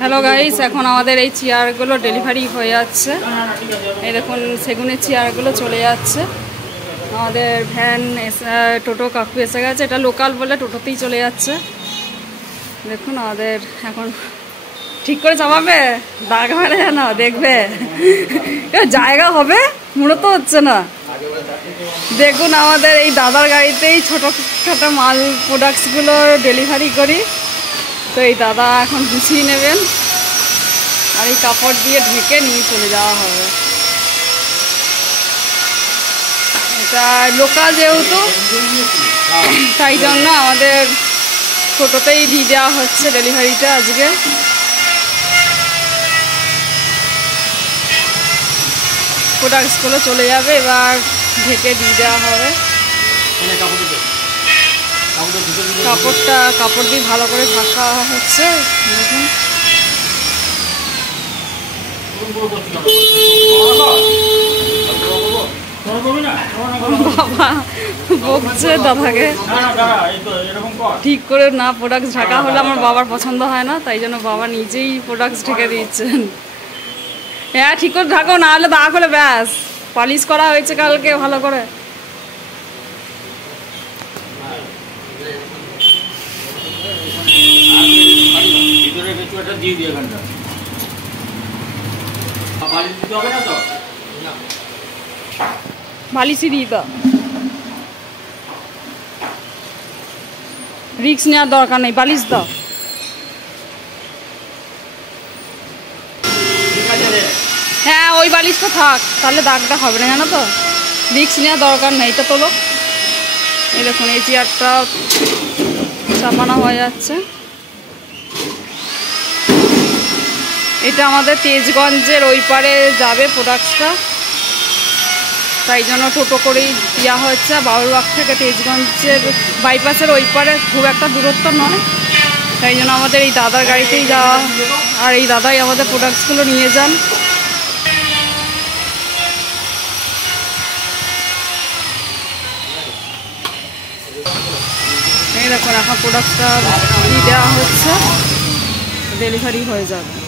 Hello guys, এখন আমাদের এই চেয়ারগুলো ডেলিভারি হয়ে যাচ্ছে। এই দেখুন সেগুনের চেয়ারগুলো চলে যাচ্ছে। আমাদের ভ্যান টোটো কাকু এসে গেছে। এটা লোকাল বলে টোটোতেই চলে যাচ্ছে। দেখুন আমাদের এখন ঠিক করে চাপাবে, দাগ মারে না, দেখবে জায়গা হবে, মূলত হচ্ছে না। দেখুন আমাদের এই দাদার গাড়িতেই ছোটো মাল প্রোডাক্টসগুলো ডেলিভারি করি। তো এই দাদা এখন গুছিয়ে নেবেন আর এই কাপড় দিয়ে ঢেকে নিয়ে চলে যাওয়া হবে। এটা লোকাল যেহেতু, তাই জন্য আমাদের টোটোতেই দিয়ে দেওয়া হচ্ছে ডেলিভারিটা। আজকে প্রোডাক্টসগুলো চলে যাবে, এবার ঢেকে দিয়ে দেওয়া হবে। কাপড় দিয়ে ভালো করে ঢাকা হচ্ছে। দেখুন বাবা বকছে দাদাকে, ঠিক করে না প্রোডাক্টস ঢাকা হলে আমার বাবার পছন্দ হয় না, তাই জন্য বাবা নিজেই প্রোডাক্টস ঢেকে দিচ্ছেন। হ্যাঁ ঠিক করে ঢাকো, না হলে দাগ হলে ব্যাস। পালিশ করা হয়েছে কালকে ভালো করে। বালিশই দিয়ে দাও, রিক্স নেওয়ার দরকার নেই, বালিশ দাও। হ্যাঁ ওই বালিশটা থাক, তাহলে দাগটা হবে না, জানো তো। রিক্স নেওয়ার দরকার নেই। এটা তোলো। এই দেখুন এই চেয়ারটা চাপানো হয়ে যাচ্ছে। এটা আমাদের তেজগঞ্জের ওই পারে যাবে প্রোডাক্টসটা, তাই জন্য টোটো করেই দেওয়া হচ্ছে। বাবুরবাগ থেকে তেজগঞ্জের বাইপাসের ওই পারে খুব একটা দূরত্ব নয়, তাই জন্য আমাদের এই দাদার গাড়িতেই যাওয়া, আর এই দাদাই আমাদের প্রোডাক্টসগুলো নিয়ে যান। এই দেখুন এখন প্রোডাক্টটা দিয়ে দেওয়া হচ্ছে, ডেলিভারি হয়ে যাবে।